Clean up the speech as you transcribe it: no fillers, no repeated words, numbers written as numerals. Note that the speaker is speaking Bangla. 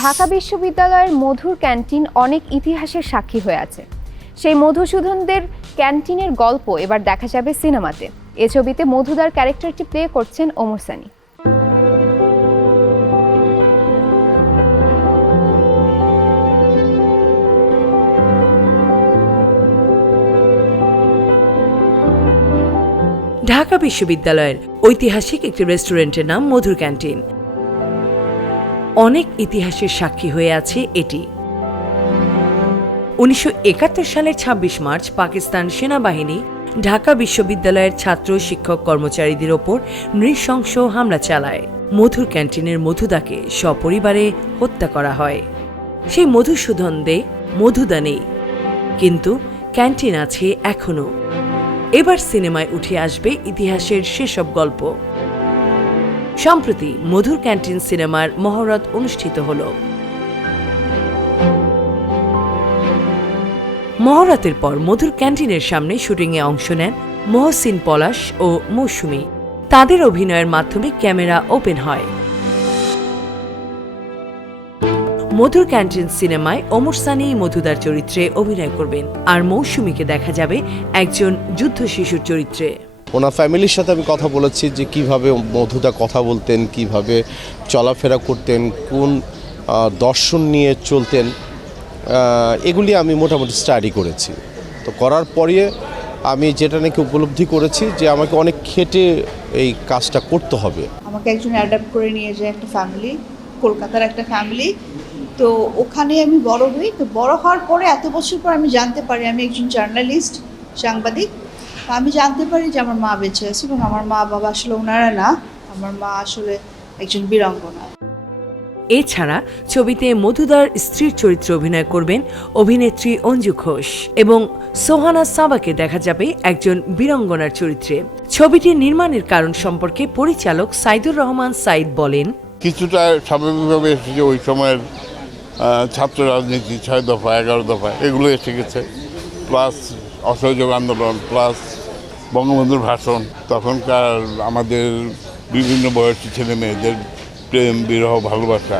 ঢাকা বিশ্ববিদ্যালয়ের মধুর ক্যান্টিন অনেক ইতিহাসের সাক্ষী হয়ে আছে। সেই মধুসূদনদের ক্যান্টিনের গল্প এবার দেখা যাবে সিনেমাতে। এ ছবিতে মধুদার ক্যারেক্টারটি প্লে করছেন ওমর সানি। ঢাকা বিশ্ববিদ্যালয়ের ঐতিহাসিক একটি রেস্টুরেন্টের নাম মধুর ক্যান্টিন। অনেক ইতিহাসের সাক্ষী হয়ে আছে এটি। 1971 সালের 26 মার্চ পাকিস্তান সেনাবাহিনী ঢাকা বিশ্ববিদ্যালয়ের ছাত্র শিক্ষক কর্মচারীদের ওপর নৃশংস হামলা চালায়। মধুর ক্যান্টিনের মধুদাকে সপরিবারে হত্যা করা হয়। সেই মধুসূদন দে মধুদা নেই, কিন্তু ক্যান্টিন আছে এখনো। এবার সিনেমায় উঠে আসবে ইতিহাসের সেসব গল্প। সম্প্রতি মধুর ক্যান্টিন সিনেমার মহরত অনুষ্ঠিত হল। মহরতের পর মধুর ক্যান্টিনের সামনে শুটিংয়ে অংশ নেন মহসিন পলাশ ও মৌসুমী। তাদের অভিনয়ের মাধ্যমে ক্যামেরা ওপেন হয়। মধুর ক্যান্টিন সিনেমায় ওমর সানি মধুদার চরিত্রে অভিনয় করবেন, আর মৌসুমীকে দেখা যাবে একজন যুদ্ধ শিশুর চরিত্রে। ওনার ফ্যামিলির সাথে আমি কথা বলেছি যে কিভাবে মধুদা কথা বলতেন, কিভাবে চলাফেরা করতেন, কোন দর্শন নিয়ে চলতেন, এগুলি আমি মোটামুটি স্টাডি করেছি। তো করার পরে আমি যেটা নাকি উপলব্ধি করেছি যে আমাকে অনেক খেটে এই কাজটা করতে হবে। আমাকে একজন অ্যাডাপ্ট করে নিয়ে যায় একটা ফ্যামিলি, কলকাতার একটা ফ্যামিলি। তো ওখানে আমি বড় হই। তো বড় হওয়ার পরে এত বছর পর আমি জানতে পারি আমি একজন জার্নালিস্ট, সাংবাদিক। তো আমি জানতে পারি যে আমার মা বেঁচে আছে এবং আমার মা বাবা আসলে ওনারা না, আমার মা আসলে একজন বীরাঙ্গনা। এছাড়া ছবিতে মধুদার স্ত্রীর চরিত্রে অভিনয় করবেন অভিনেত্রী অঞ্জু ঘোষ, এবং সোহানা সাবাকে দেখা যাবে একজন বীরাঙ্গনার চরিত্রে। ছবিটির নির্মাণের কারণ সম্পর্কে পরিচালক সাইদুর রহমান সাইদ বলেন, কিছুটা স্বাভাবিকভাবে এসেছে। ওই সময়ের ছাত্র রাজনীতি 6 দফা 11 দফা এগুলো এসে গেছে, প্লাস অসহযোগ আন্দোলন, প্লাস বঙ্গবন্ধুর ভাষণ, তখনকার আমাদের বিভিন্ন বয়সী ছেলে মেয়েদের প্রেম বিরহ ভালোবাসা।